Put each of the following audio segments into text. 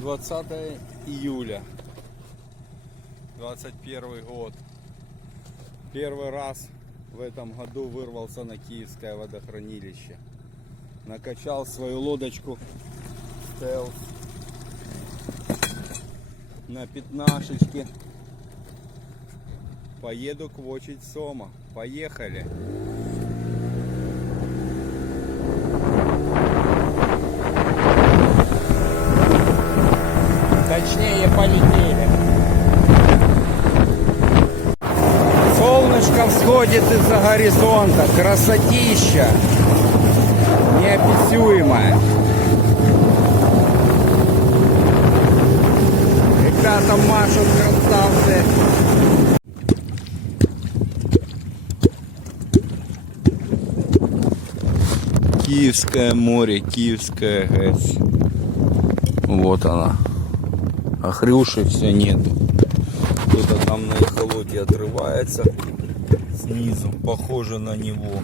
20 июля 21 год. Первый раз в этом году вырвался на Киевское водохранилище. Накачал свою лодочку Стелс на пятнашечке. Поеду квочить сома. Поехали! Точнее, полетели. Солнышко всходит из-за горизонта. Красотища неописуемая. Ребята машут, красавцы. Киевское море, Киевская ГЭС. Вот она. А Хрюши все нету. Кто-то там на эхолоте отрывается снизу, похоже на него,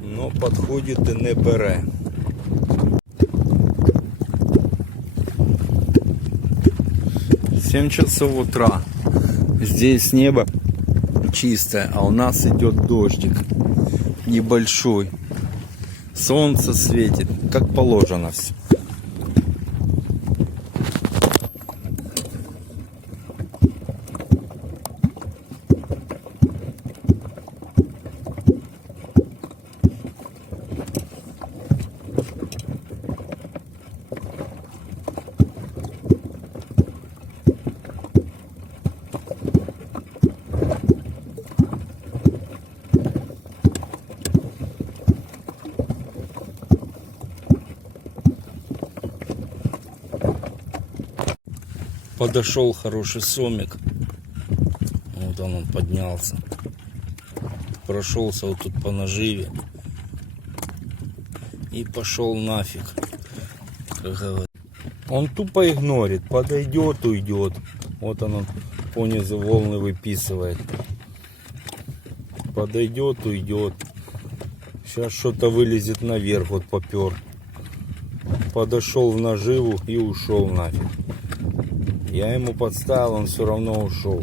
но подходит и не бере. Семь часов утра. Здесь небо чистое, а у нас идет дождик небольшой. Солнце светит, как положено все. Подошел хороший сомик. Вот он поднялся. Прошелся вот тут по наживе. И пошел нафиг. Как говорят. Он тупо игнорит. Подойдет, уйдет. Вот он понизу волны выписывает. Подойдет, уйдет. Сейчас что-то вылезет наверх. Вот попер. Подошел в наживу и ушел нафиг. Я ему подставил, он все равно ушел.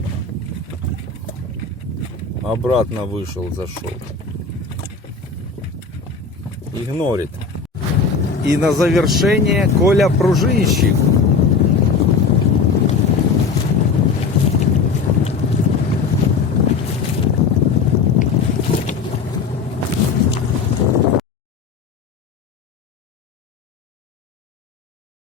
Обратно вышел, зашел. Игнорит. И на завершение Коля Пружинщик.